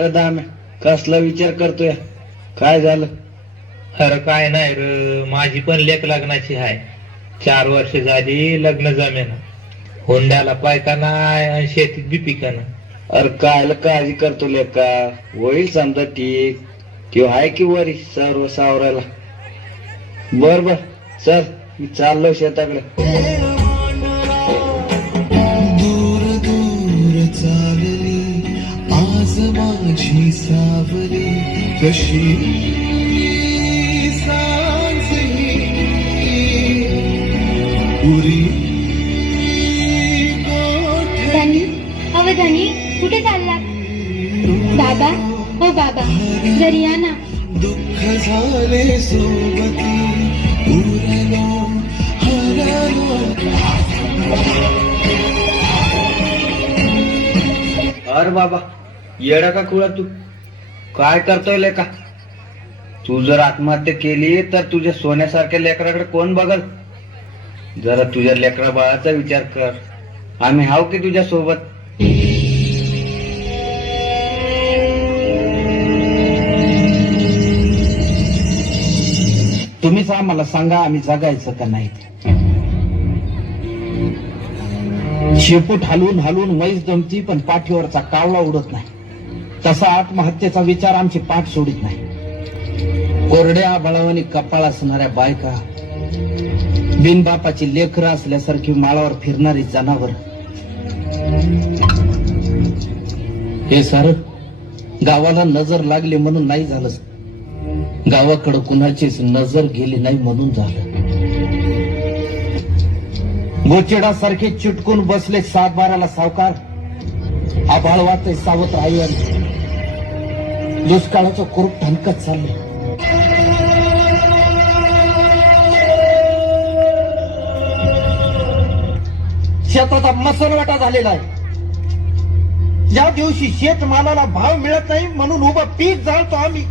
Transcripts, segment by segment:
काय रे दाम्या कसला विचार करतोय? काय झालं? अरे काय नाही र माझी पण लेख लग्नाची आहे चार वर्ष झाली लग्न जमेना. हुंड्याला पायका नाही आणि शेतीत बी पिका नाही. अरे कायला काळजी करतो लेका? होईल समजा ठीक. त्यो आहे की वरी सर्व सावरायला? बर बर. चल मी चाललो शेताकडे. कशी उरी धनी अव धनी कुठे चाललात बाबा हो बाबा घरी या ना. दुःख झाले सोबती उरलो हरलो. अरे बाबा येडा का कुळा तू? काय करतोय लेका? तू जर आत्महत्या केली तर तुझ्या सोन्यासारख्या लेकराकडे कोण बघल? जरा तुझ्या लेकरा बाळाचा विचार कर. आम्ही हाव की तुझ्या सोबत? तुम्हीच आम्हाला सांगा आम्ही जगायचं का नाही. शेपूट हलवून हलवून मैस जमती पण पाठीवरचा कावळा उडत नाही. तसा आत्महत्येचा विचार आमची पाठ सोडित नाही. कोरड्या बळावानी कपाळ असणाऱ्या बायका बिनबापाची लेकर असल्यासारखी माळावर फिरणारी जनावर. हे सर गावाला नजर लागली म्हणून नाही झालं गावाकडं कुणाचीच नजर गेली नाही म्हणून झालं. गोचिडासारखे चिटकून बसले सात बाराला सावकार. आभाळ वाटते सावत्र आई दुष्काळाचं कुरूप ठणकत चाललंय. शेताचा मसनवाटा झालेला आहे. ज्या दिवशी शेतमालाला भाव मिळत नाही म्हणून उभं पीक जाळतो आम्ही.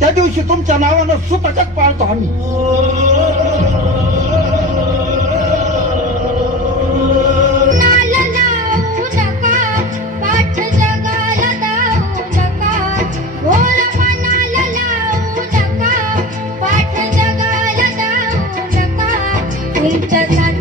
त्या दिवशी तुमच्या नावानं सुपटक पाळतो आम्ही. Winter.